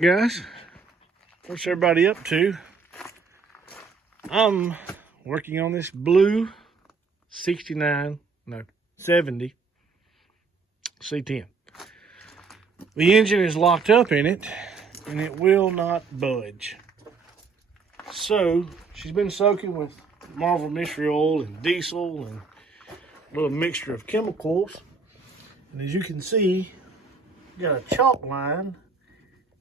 right, guys. What's everybody up to? I'm working on this blue 70 C10. The engine is locked up in it, and it will not budge. So, she's been soaking with Marvel Mystery Oil and diesel and a little mixture of chemicals. And as you can see, got a chalk line,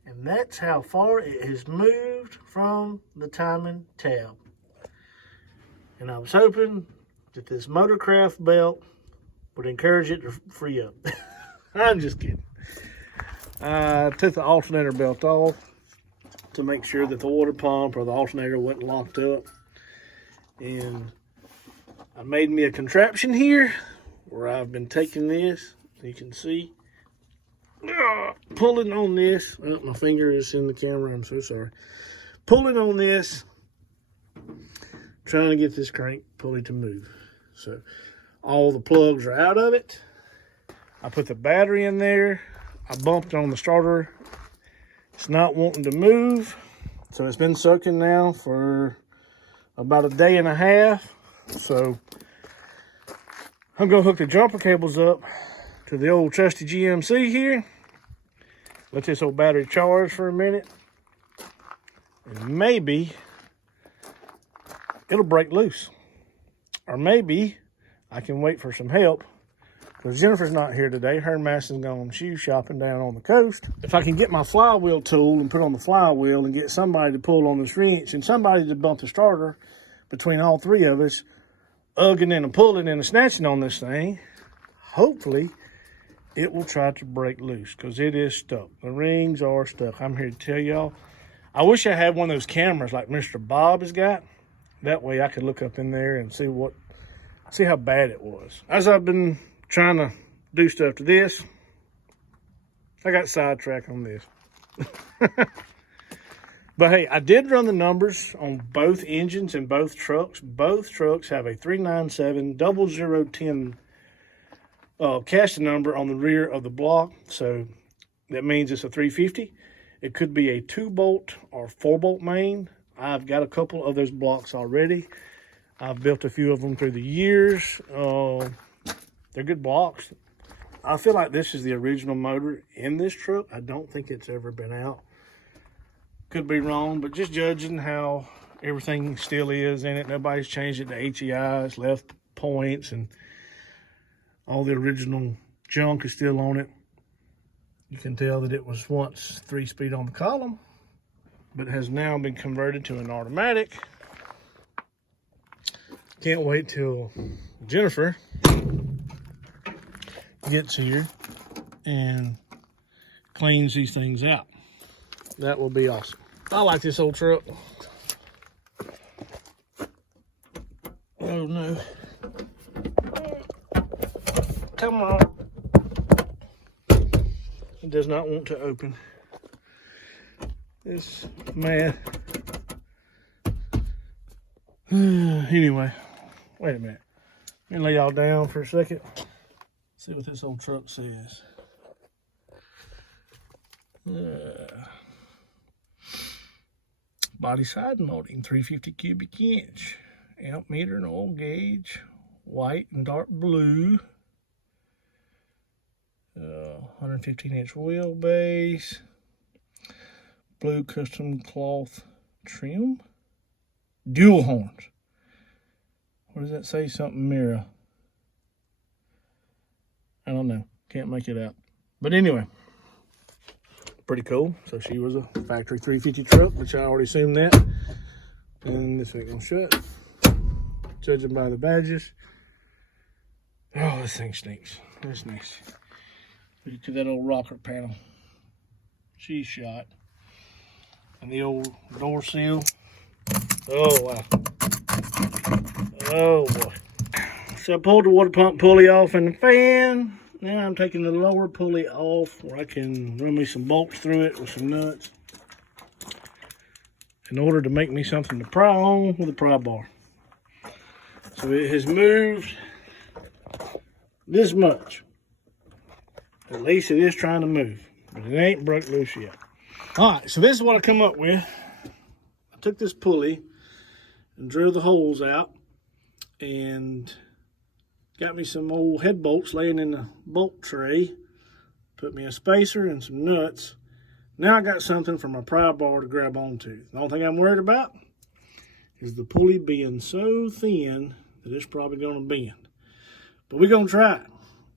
and that's how far it has moved from the timing tab. And I was hoping that this Motorcraft belt would encourage it to free up. I'm just kidding. I took the alternator belt off to make sure that the water pump or the alternator wasn't locked up. And I made me a contraption here where I've been taking this, you can see, pulling on this. Oh, my finger is in the camera, I'm so sorry. Pulling on this, trying to get this crank pulley to move. So all the plugs are out of it. I put the battery in there. I bumped on the starter. It's not wanting to move. So it's been soaking now for about a day and a half. So I'm gonna hook the jumper cables up to the old trusty GMC here. Let this old battery charge for a minute. And maybe it'll break loose. Or maybe I can wait for some help, because Jennifer's not here today. Her and Madison's gone shoe shopping down on the coast. If I can get my flywheel tool and put on the flywheel and get somebody to pull on this wrench and somebody to bump the starter between all three of us, ugging and a pulling and a snatching on this thing, hopefully it will try to break loose, because it is stuck. The rings are stuck. I'm here to tell y'all. I wish I had one of those cameras like Mr. Bob has got. That way I could look up in there and see how bad it was. As I've been trying to do stuff to this, I got sidetracked on this. But hey, I did run the numbers on both engines and both trucks. Both trucks have a 397-0010 casting number on the rear of the block. So that means it's a 350. It could be a 2-bolt or 4-bolt main. I've got a couple of those blocks already. I've built a few of them through the years. They're good blocks. I feel like this is the original motor in this truck. I don't think it's ever been out. Could be wrong, but just judging how everything still is in it. Nobody's changed it to HEIs, left points, and all the original junk is still on it. You can tell that it was once 3-speed on the column, but has now been converted to an automatic. Can't wait till Jennifer gets here and cleans these things out. That will be awesome. I like this old truck. Oh no. Come on. It does not want to open. This man. Anyway, wait a minute. Let me lay y'all down for a second. See what this old truck says. Body side molding, 350 cubic inch. Amp meter and oil gauge, white and dark blue. 115-inch wheelbase. Blue custom cloth trim. Dual horns. What does that say? Something mirror. I don't know. Can't make it out. But anyway, pretty cool. So she was a factory 350 truck, which I already assumed that. And this ain't gonna shut. Judging by the badges. Oh, this thing stinks. It's nice. Look at that old rocker panel. She's shot. And the old door seal. Oh, wow. Oh, boy. So I pulled the water pump pulley off and the fan. Now I'm taking the lower pulley off where I can run me some bolts through it with some nuts in order to make me something to pry on with a pry bar. So it has moved this much. At least it is trying to move, but it ain't broke loose yet. All right, so this is what I come up with. I took this pulley and drilled the holes out and got me some old head bolts laying in the bolt tray. Put me a spacer and some nuts. Now I got something for my pry bar to grab onto. The only thing I'm worried about is the pulley being so thin that it's probably going to bend. But we're going to try it.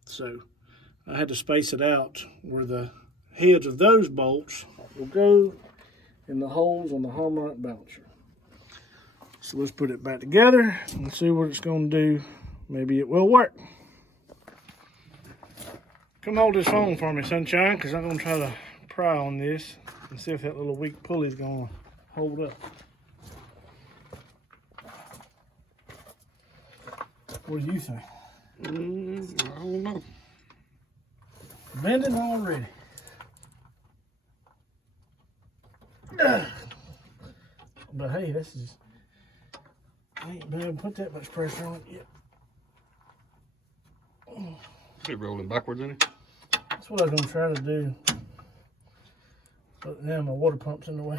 So I had to space it out where the heads of those bolts will go in the holes on the harmonic balancer. So let's put it back together and see what it's going to do. Maybe it will work. Come hold this phone for me, Sunshine, because I'm going to try to pry on this and see if that little weak pulley is going to hold up. What do you think? I don't know. Bending already. But hey, this is, I ain't been able to put that much pressure on it yet. Is it rolling backwards in it? That's what I was going to try to do. But now my water pump's in the way.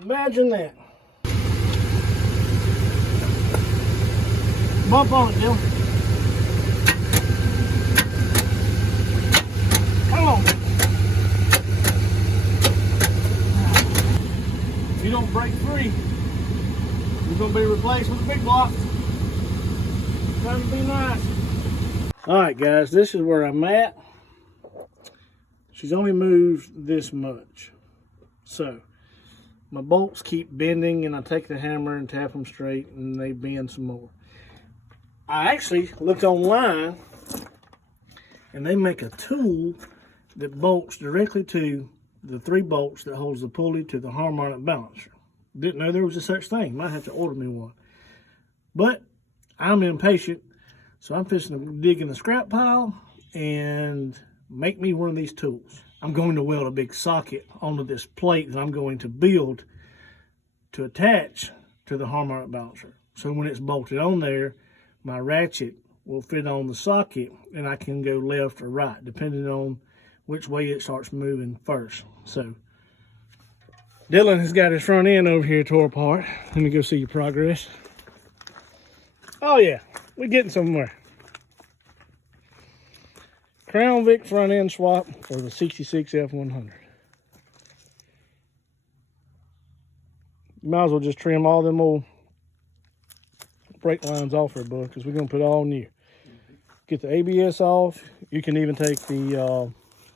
Imagine that. Bump on it, Dylan. Come on. If you don't break free, you're going to be replaced with a big block. That would be nice. All right, guys, this is where I'm at. She's only moved this much. So my bolts keep bending, and I take the hammer and tap them straight, and they bend some more. I actually looked online, and they make a tool that bolts directly to the 3 bolts that holds the pulley to the harmonic balancer. Didn't know there was a such thing. Might have to order me one. But I'm impatient, so I'm fixing to dig in the scrap pile and make me one of these tools. I'm going to weld a big socket onto this plate that I'm going to build to attach to the harmonic balancer. So when it's bolted on there, my ratchet will fit on the socket, and I can go left or right, depending on which way it starts moving first. So Dylan has got his front end over here tore apart. Let me go see your progress. Oh yeah, we're getting somewhere. Crown Vic front end swap for the 66 F100. You might as well just trim all them old brake lines off here, bud, because we're going to put all new. Get the ABS off. You can even take the...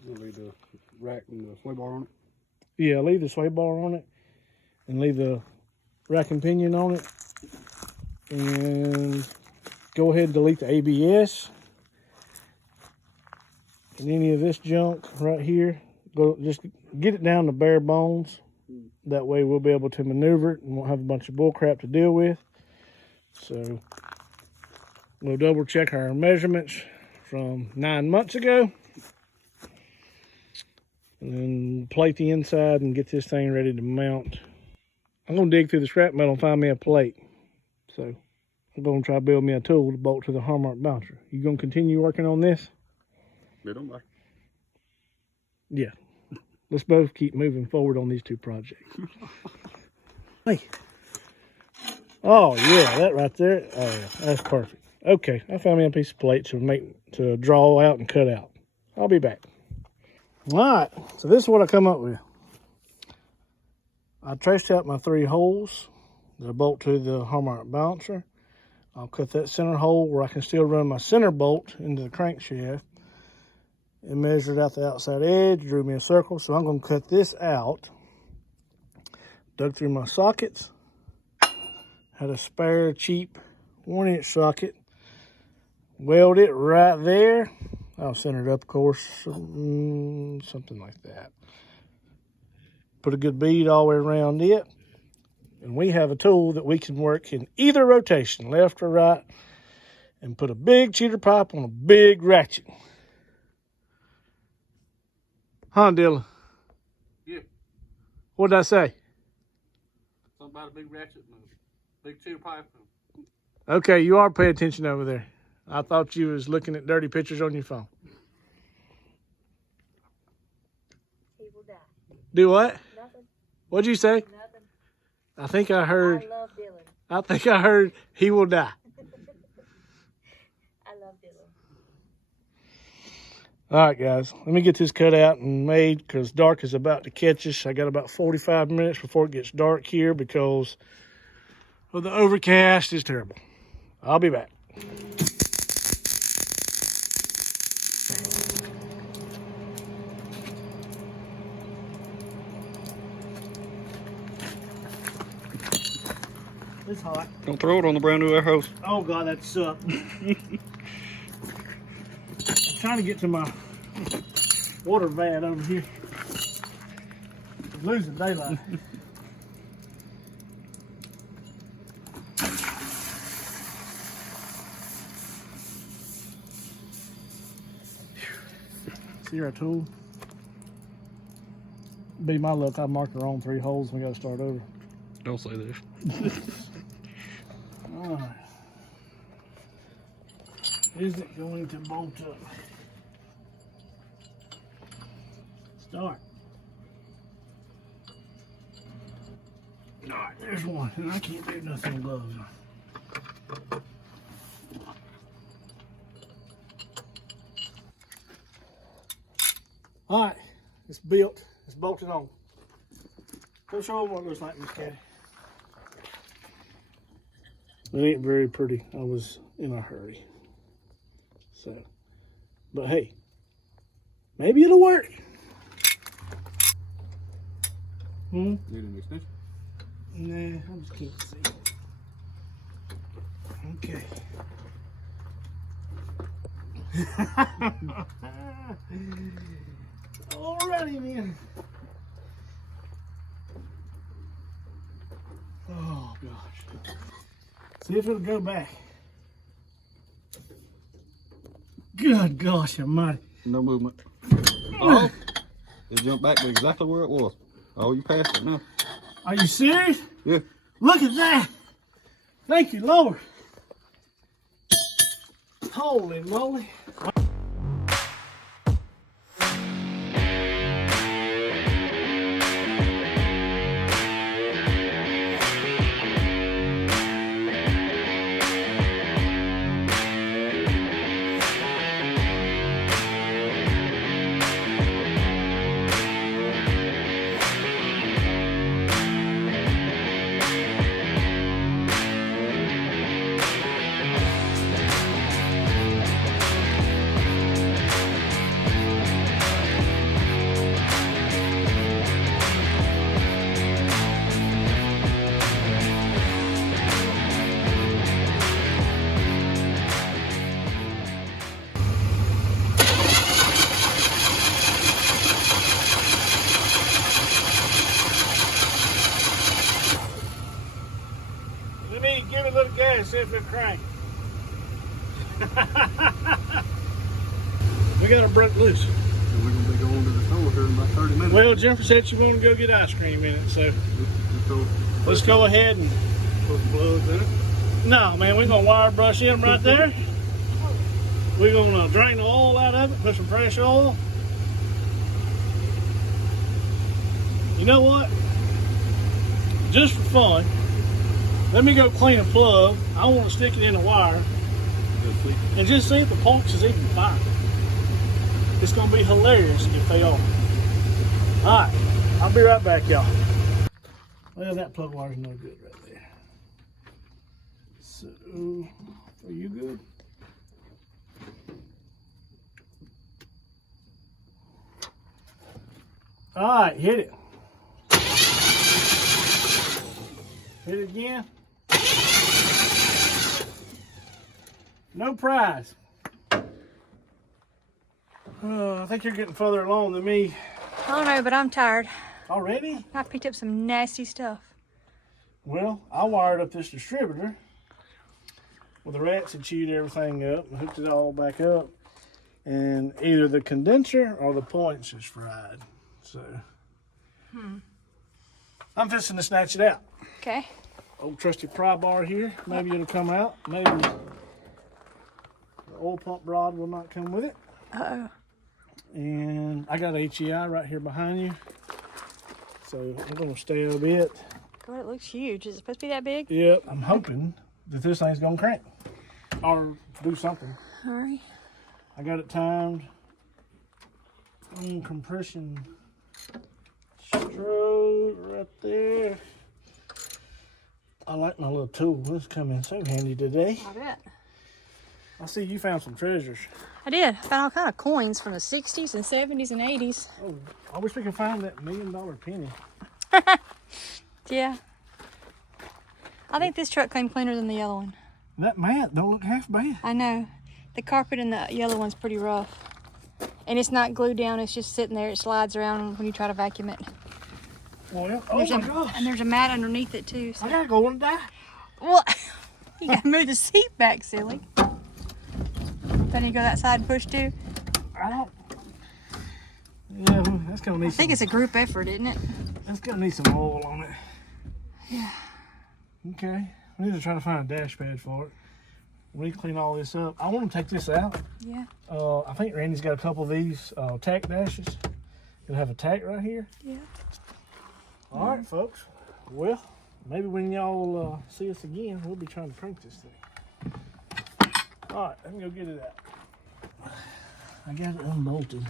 leave the rack and the sway bar on it. Yeah, leave the sway bar on it. And leave the rack and pinion on it. And go ahead and delete the ABS. And any of this junk right here. Just get it down to bare bones. That way we'll be able to maneuver it and won't have a bunch of bull crap to deal with. So we'll double check our measurements from 9 months ago. And then plate the inside and get this thing ready to mount. I'm going to dig through the scrap metal and find me a plate. So I'm going to try to build me a tool to bolt to the harmonic balancer. You going to continue working on this? They don't matter. Yeah. Let's both keep moving forward on these 2 projects. Hey. Oh, yeah, that right there. Oh, yeah, that's perfect. Okay, I found me a piece of plate to draw out and cut out. I'll be back. All right, so this is what I come up with. I traced out my 3 holes that I bolt to the harmonic balancer. I'll cut that center hole where I can still run my center bolt into the crankshaft. And measured out the outside edge, drew me a circle. So I'm going to cut this out. Dug through my sockets. Had a spare cheap 1-inch socket. Weld it right there. I'll center it up, of course, something like that. Put a good bead all the way around it. And we have a tool that we can work in either rotation, left or right, and put a big cheater pipe on a big ratchet. Huh, Dylan? Yeah. What did I say? Something about a big ratchet and a big cheater pipe. Okay, you are paying attention over there. I thought you was looking at dirty pictures on your phone. Do what? Nothing. What'd you say? Nothing. I think I heard. I love Dylan. I think I heard he will die. I love Dylan. All right, guys. Let me get this cut out and made because dark is about to catch us. I got about 45 minutes before it gets dark here because of the overcast is terrible. I'll be back. It's hot. Don't throw it on the brand new air hose. Oh God, that's up. I'm trying to get to my water vat over here. I'm losing daylight. See our tool? Be my luck, I mark her on 3 holes. We got to start over. Don't say this. All right. Is it going to bolt up? Start. All right, there's one, and I can't do nothing with gloves on. All right, it's built. It's bolted on. Go show them what it looks like, Miss Caddy. It ain't very pretty. I was in a hurry. So, but hey, maybe it'll work. Need an extension? Nah, I just can't see. Okay. Alrighty then. Oh gosh. See if it'll go back. Good gosh almighty. No movement. Oh, it jumped back to exactly where it was. Oh, you passed it now. Are you serious? Yeah. Look at that. Thank you, Lord. Holy moly. Let me give it a little gas and see if it cranks. We got her broke loose. And we're going to be going to the store here in about 30 minutes. Well, Jennifer said she wanted to go get ice cream in it, so let's go ahead and Put some plugs in it. no, man, we're gonna wire brush them right there. We're gonna drain the oil out of it, put some fresh oil. You know what? Just for fun, let me go clean a plug. I want to stick it in the wire and just see if the pumps is even fire. It's gonna be hilarious if they are. All right, I'll be right back, y'all. Well, that plug wire's no good right there. So, are you good? All right, hit it. Hit it again. No prize. I think you're getting further along than me. I don't know, but I'm tired. Already? I picked up some nasty stuff. Well, I wired up this distributor. Well, the rats had chewed everything up and hooked it all back up. And either the condenser or the points is fried. So, I'm fixing to snatch it out. Okay. Old trusty pry bar here. Maybe it'll come out. Maybe the oil pump rod will not come with it. Uh-oh. And I got HEI right here behind you. So I'm gonna stay a bit. God, it looks huge. Is it supposed to be that big? Yep, I'm hoping that this thing's gonna crank or do something. All right. I got it timed on compression stroke right there. I like my little tool. This come in so handy today. I bet. I see you found some treasures. I did. I found all kind of coins from the 60s and 70s and 80s. Oh, I wish we could find that $1 million penny. Yeah. I think this truck came cleaner than the yellow one. That mat don't look half bad. I know. The carpet in the yellow one's pretty rough. And it's not glued down. It's just sitting there. It slides around when you try to vacuum it. Well, oh my gosh. And there's a mat underneath it too. So. I gotta go and die. Well, you gotta move the seat back, silly. Then you go that side and push too. I don't. Yeah, that's gonna need. I think it's a group effort, isn't it? That's gonna need some oil on it. Yeah. Okay. We need to try to find a dash pad for it. We need to clean all this up. I want to take this out. Yeah. I think Randy's got a couple of these tack dashes. It'll have a tack right here. Yeah. All right, folks. Well, maybe when y'all see us again, we'll be trying to crank this thing. All right, let me go get it out. I got it unbolted.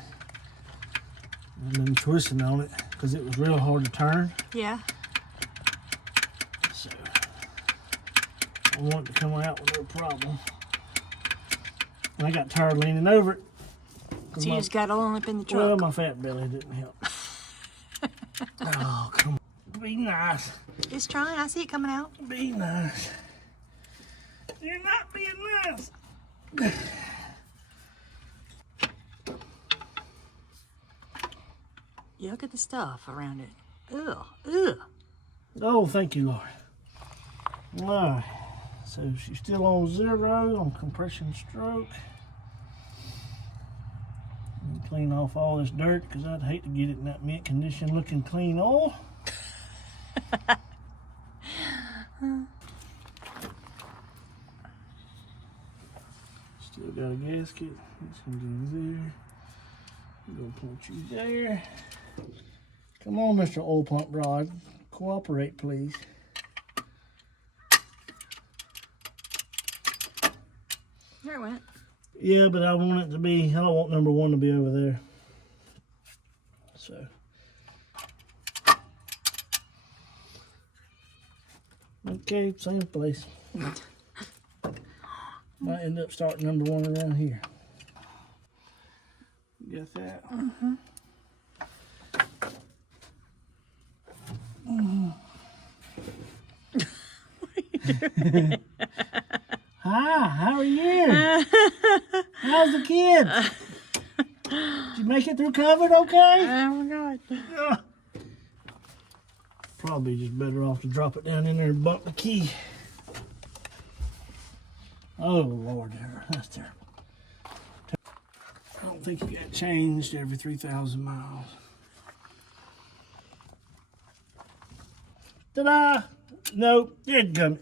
I've been twisting on it because it was real hard to turn. Yeah. So I want it to come out with no problem. And I got tired leaning over it. So you just got all up in the Well, truck. my fat belly didn't help. Oh, come on. Be nice. It's trying. I see it coming out. Be nice. You're not being nice. You look at the stuff around it. Ugh. Ugh. Oh, thank you, Lord. All right. So she's still on 0 on compression stroke. Clean off all this dirt because I'd hate to get it in that mint condition looking clean oil. Still got a gasket. It's gonna go there. I'm gonna put you there. Come on, Mr. Oil Pump Rod. Cooperate, please. There it went. Yeah, but I want it to be, I don't want number 1 to be over there. So. Okay, same place. Might end up starting number 1 around here. You got that? Mm-hmm. Hi, how are you? How's the kids? Did you make it through COVID okay? Oh my God. Probably just better off to drop it down in there and bump the key. Oh Lord, that's terrible. I don't think you got changed every 3,000 miles. Ta-da! Nope, didn't come.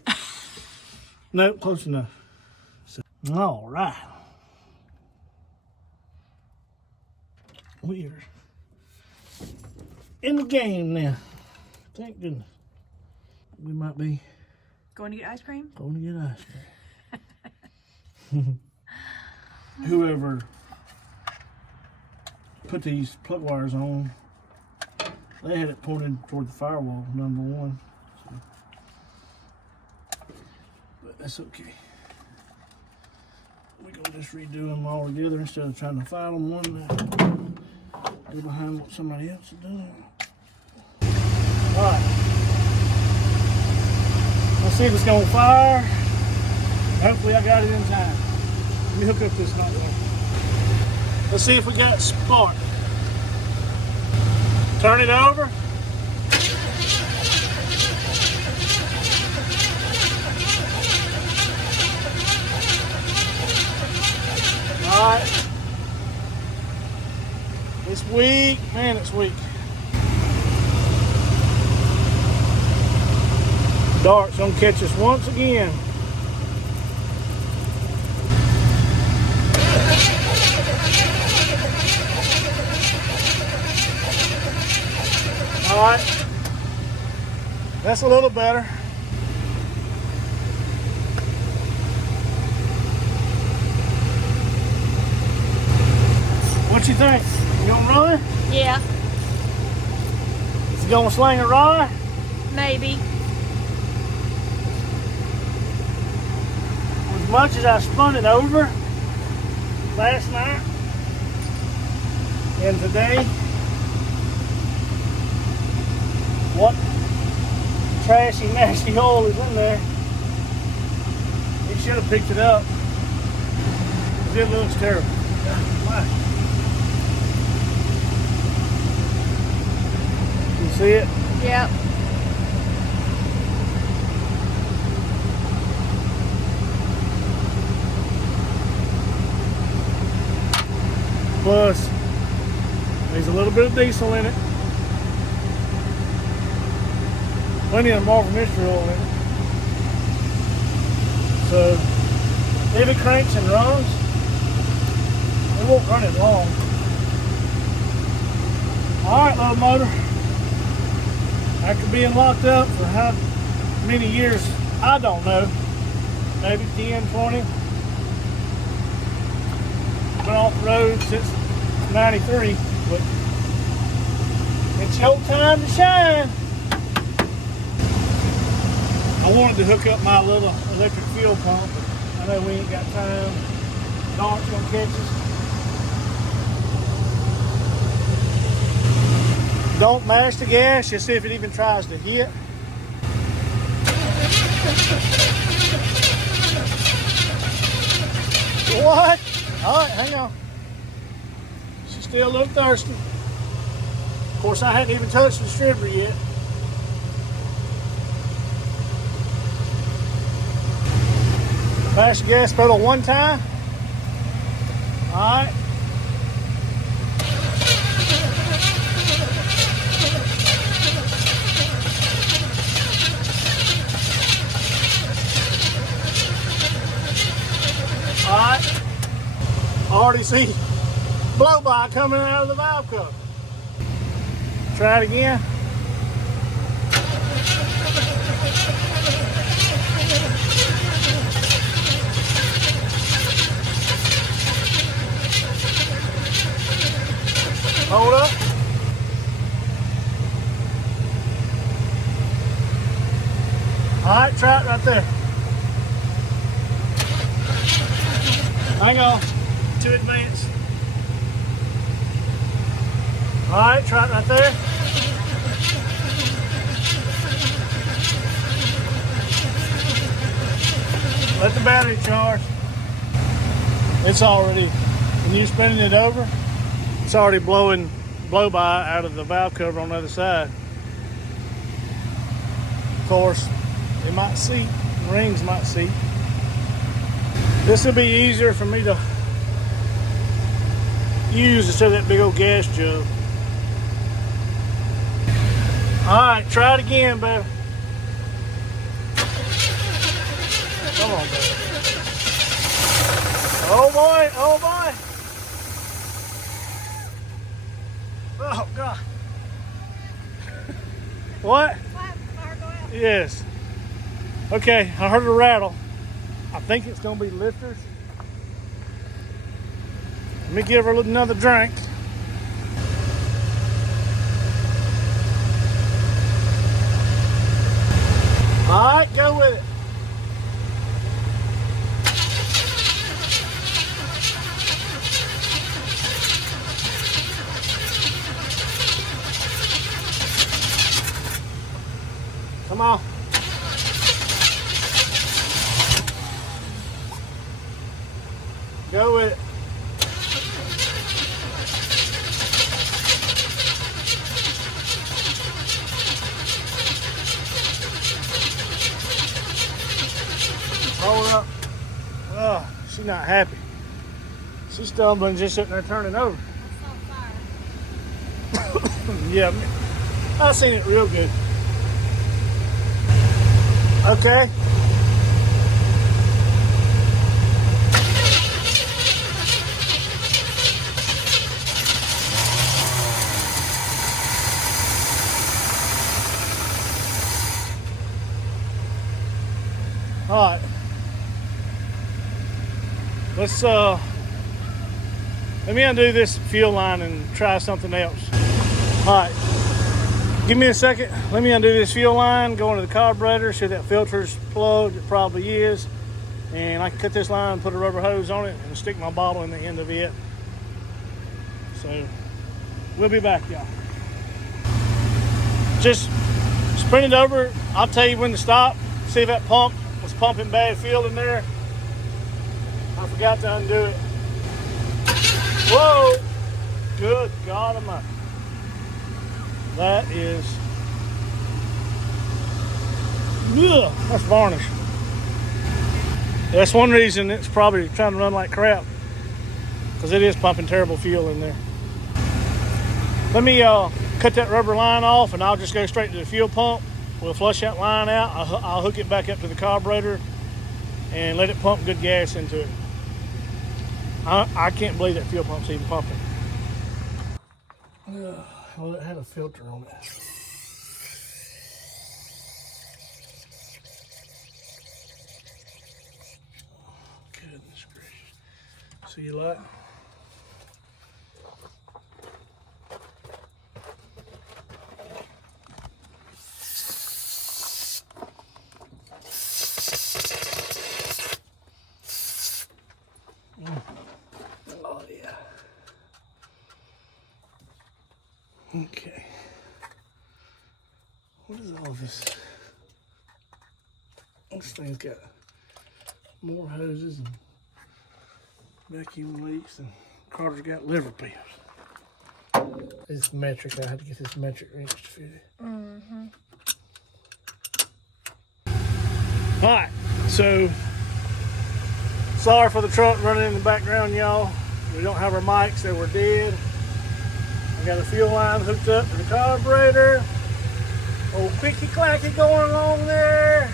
Nope, close enough. So, all right. We are in the game now. Thank goodness. We might be Going to get ice cream? going to get ice cream. Whoever put these plug wires on, they had it pointed toward the firewall, number 1. So. But that's okay. We're going to just redo them all together instead of trying to fight them one to go behind what somebody else is doing. Alright. Let's see if it's going to fire. Hopefully I got it in time. Let me hook up this hot one. Let's see if we got spark. Turn it over. Alright. It's weak. Man, it's weak. Dart's gonna catch us once again. All right. That's a little better. What you think? You gonna run? Yeah, Is it gonna sling a rod? maybe. As much as I spun it over last night and today, what trashy, nasty oil is in there? He should have picked it up. 'Cause it looks terrible. Why? You see it? Yep. Plus, there's a little bit of diesel in it. Plenty of Marvel Mystery Oil in it. So, if it cranks and runs, it won't run it long. Alright, little motor. After being locked up for how many years, I don't know. Maybe 10, 20. Been off the road since 93, but it's your time to shine. I wanted to hook up my little electric fuel pump, but I know we ain't got time. Dark's gonna catch us. Don't mash the gas, just see if it even tries to hit. What? Alright, hang on. She's still a little thirsty. Of course, I hadn't even touched the distributor yet. Mash the gas pedal one time. Alright. Alright. I already see blow by coming out of the valve cover. Try it again. Hold up. Alright, try it right there. Hang on. Too advanced. Alright, try it right there. Let the battery charge. It's already, when you're spinning it over, it's already blowing blow by out of the valve cover on the other side. Of course, it might seat, the rings might seat. This will be easier for me to use instead of that big old gas jug. Alright, try it again, baby. Come on, baby. Oh boy, oh boy. Oh God. What? Yes. Okay, I heard a rattle. I think it's gonna be lifters. Let me give her another drink. All right, go with it. Come on. Go with it. Hold up. Oh, she's not happy. She's stumbling, just sitting there turning over. Yeah, I seen it real good. Okay. All right. Let's let me undo this fuel line and try something else. All right. Give me a second. Let me undo this fuel line, go into the carburetor, see if that filter's plugged. It probably is. And I can cut this line and put a rubber hose on it and stick my bottle in the end of it. So we'll be back, y'all. Just sprint it over. I'll tell you when to stop. See if that pump was pumping bad fuel in there. I forgot to undo it. Whoa! Good God Almighty. That is, ugh, that's varnish. That's one reason it's probably trying to run like crap, because it is pumping terrible fuel in there. Let me cut that rubber line off, and I'll just go straight to the fuel pump. We'll flush that line out. I'll hook it back up to the carburetor and let it pump good gas into it. I can't believe that fuel pump's even pumping. Well, it had a filter on it. Goodness gracious. See you later. Oh yeah. Okay. What is all this? This thing's got more hoses and vacuum leaks, and Carter's got liver pills. It's metric. I had to get this metric wrench to fit it. All right, so sorry for the truck running in the background, y'all. We don't have our mics, they were dead. I got a fuel line hooked up to the carburetor. Old clicky clacky going along there.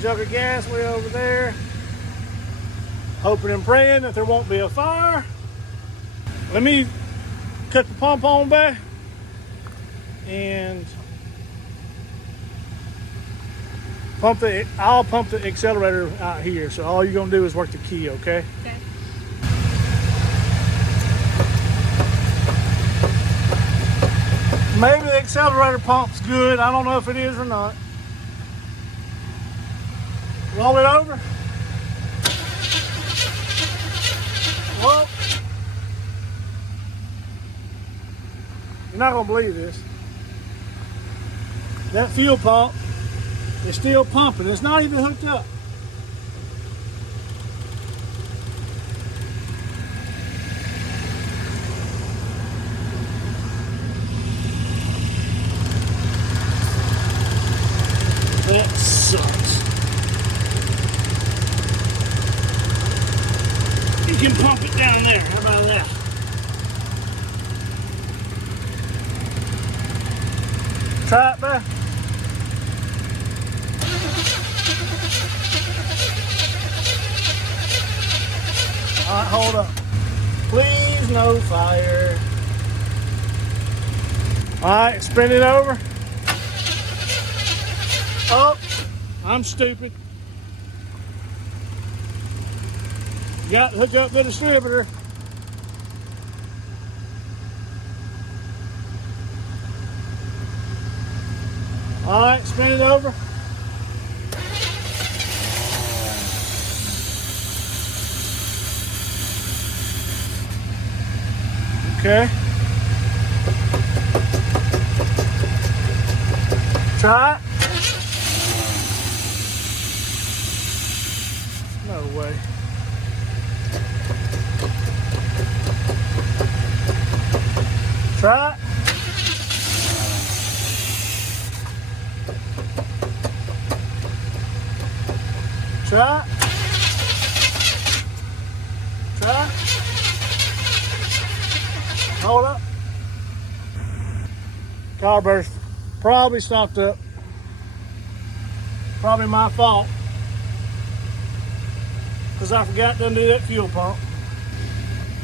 Jug of gas way over there. Hoping and praying that there won't be a fire. Let me cut the pump on back and I'll pump the accelerator out here. So all you're gonna do is work the key, okay? Okay. Maybe the accelerator pump's good. I don't know if it is or not. Roll it over. Whoa. You're not gonna believe this. That fuel pump is still pumping. It's not even hooked up. That sucks. You can pump it down there. How about that? Try it, man. All right, hold up. Please, no fire. All right, spin it over. Oh, I'm stupid. Got to hook up the distributor. All right, spin it over. Okay. Try it. No way. Try it. Try it. Try it. Hold up. Carburetor's probably stopped up. Probably my fault, because I forgot to undo that fuel pump.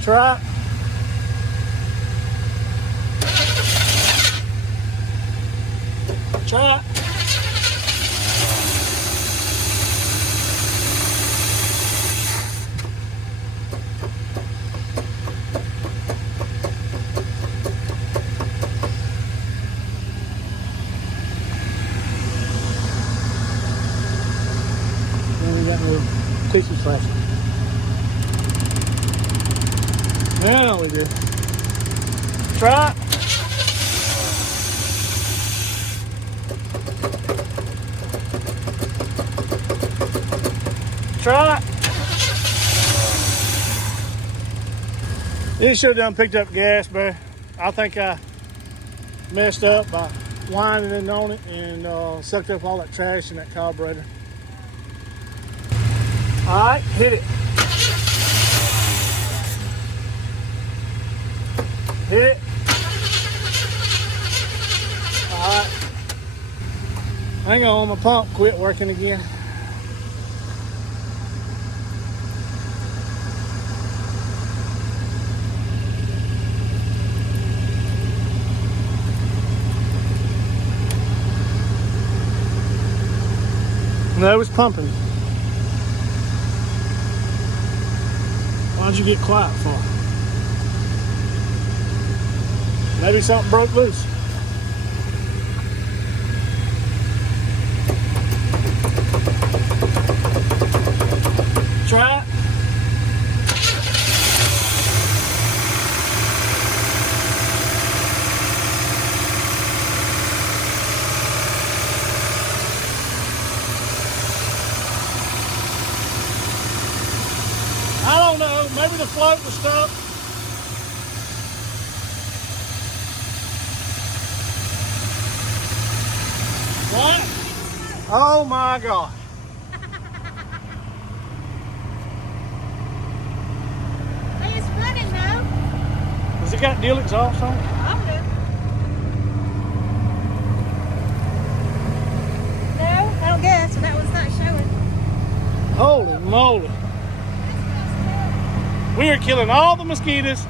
Try it. Try it. ain't got no tissue slasher. Now we do. Try it. Try it. It sure done picked up gas, but I think I messed up by winding it on it and sucked up all that trash in that carburetor. All right, hit it. Hit it. All right. Hang on, my pump quit working again. No, it was pumping. Why'd you get quiet for? Maybe something broke loose. Try it. I don't know, maybe the float was stuck. What? Oh my God. Hey, it's running now. Has it got deal exhaust on it? No, I don't guess. So that one's not showing. Holy moly. We are killing all the mosquitoes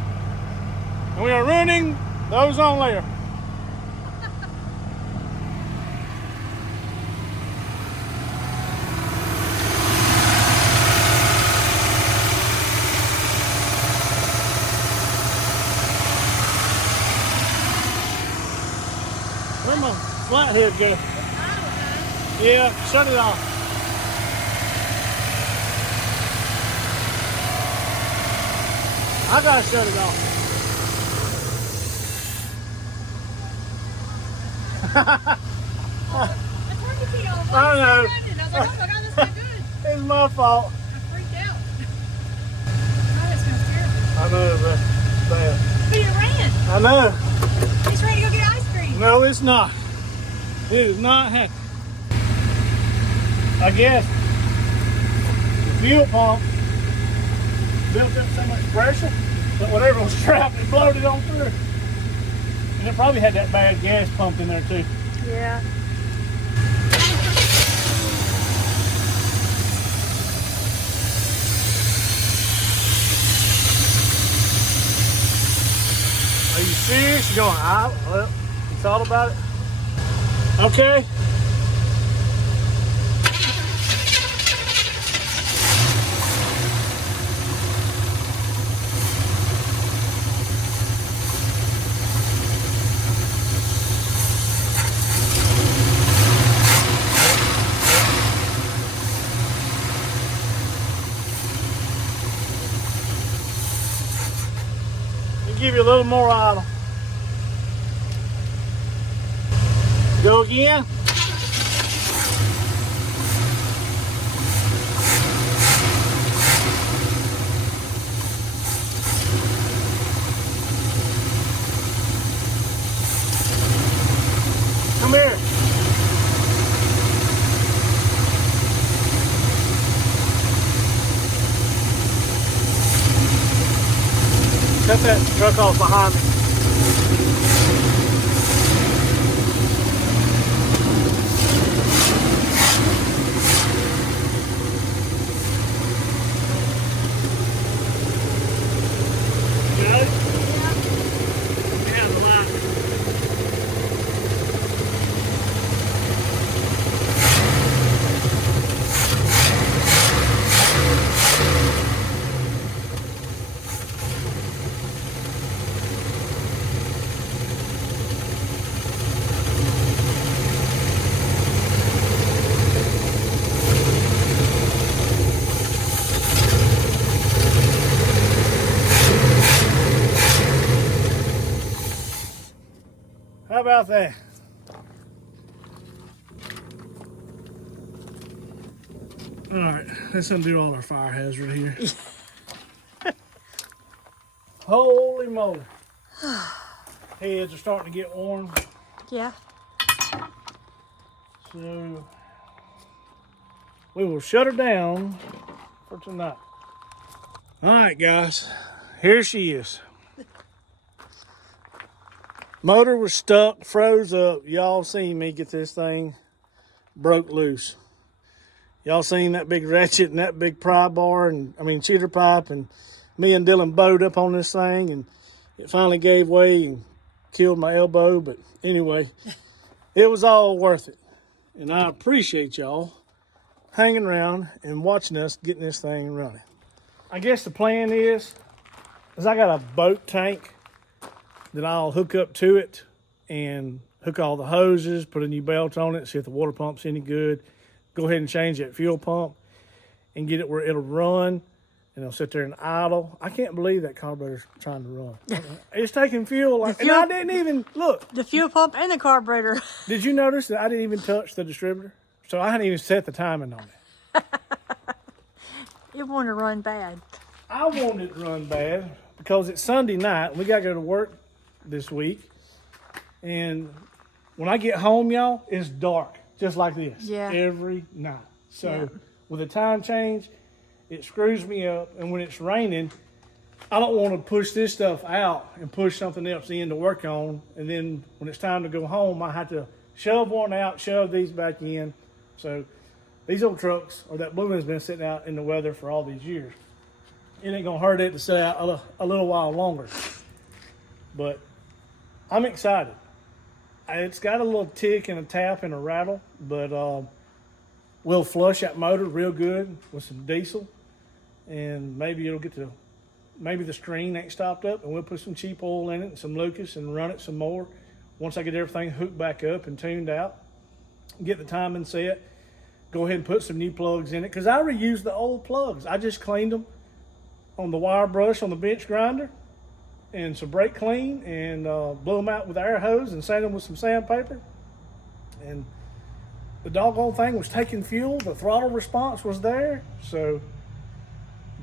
and we are ruining the ozone layer. Where'd my flathead go? Yeah, shut it off. I gotta shut it off. I know. It's my fault. I freaked out. Oh, that's gonna scare me. I know, but it's bad. But it ran. I know. He's ready to go get ice cream. No, it's not. It is not happening. I guess the fuel pump built up so much pressure that whatever was trapped, it floated on through. And it probably had that bad gas pump in there too. Yeah. Are you serious? You're going, well, you thought about it? Okay. Give you a little more idle. Go again. Come here. Cut that truck off behind me. Got it? Yeah, the light. about that? All right, let's undo all our fire hazard here. Holy moly. Heads are starting to get warm. Yeah. So we will shut her down for tonight. All right, guys, here she is. Motor was stuck, froze up. Y'all seen me get this thing broke loose. Y'all seen that big ratchet and that big pry bar and cheater pipe, and me and Dylan bowed up on this thing, and it finally gave way and killed my elbow. But anyway, it was all worth it. And I appreciate y'all hanging around and watching us getting this thing running. I guess the plan is I got a boat tank that I'll hook up to it and hook all the hoses, put a new belt on it, see if the water pump's any good. Go ahead and change that fuel pump and get it where it'll run and it'll sit there and idle. I can't believe that carburetor's trying to run. It's taking fuel, and I didn't even look. The fuel pump and the carburetor. Did you notice that I didn't even touch the distributor? So I hadn't even set the timing on it. It wanted to run bad. I wanted it to run bad because it's Sunday night and we got to go to work this week. And when I get home, y'all, it's dark, just like this, every night. So with a time change, it screws me up. And when it's raining, I don't want to push this stuff out and push something else in to work on. And then when it's time to go home, I have to shove one out, shove these back in. So these old trucks, or that blue one's been sitting out in the weather for all these years. It ain't gonna hurt it to sit out a little while longer. But I'm excited. It's got a little tick and a tap and a rattle, but we'll flush that motor real good with some diesel, and maybe it'll get to, maybe the screen ain't stopped up, and we'll put some cheap oil in it and some Lucas and run it some more. Once I get everything hooked back up and tuned out, get the timing set, go ahead and put some new plugs in it, because I reused the old plugs. I just cleaned them on the wire brush on the bench grinder and some brake clean, and blew them out with air hose and sand them with some sandpaper. And the doggone thing was taking fuel. The throttle response was there. So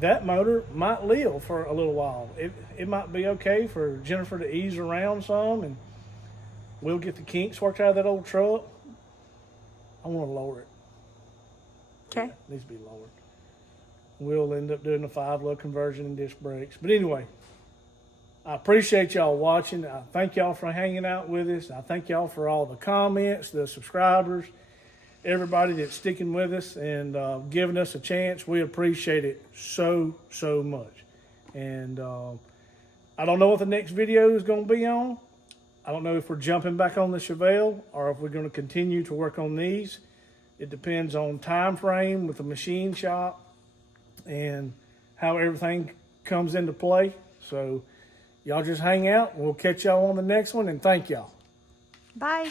that motor might live for a little while. It might be okay for Jennifer to ease around some, and we'll get the kinks worked out of that old truck. I want to lower it. Okay. It needs to be lowered. We'll end up doing a 5-low conversion and disc brakes. But anyway, I appreciate y'all watching. I thank y'all for hanging out with us. I thank y'all for all the comments, the subscribers, everybody that's sticking with us and giving us a chance. We appreciate it so, so much. And I don't know what the next video is going to be on. I don't know if we're jumping back on the Chevelle or if we're going to continue to work on these. It depends on time frame with the machine shop and how everything comes into play. So y'all just hang out. We'll catch y'all on the next one, and thank y'all. Bye.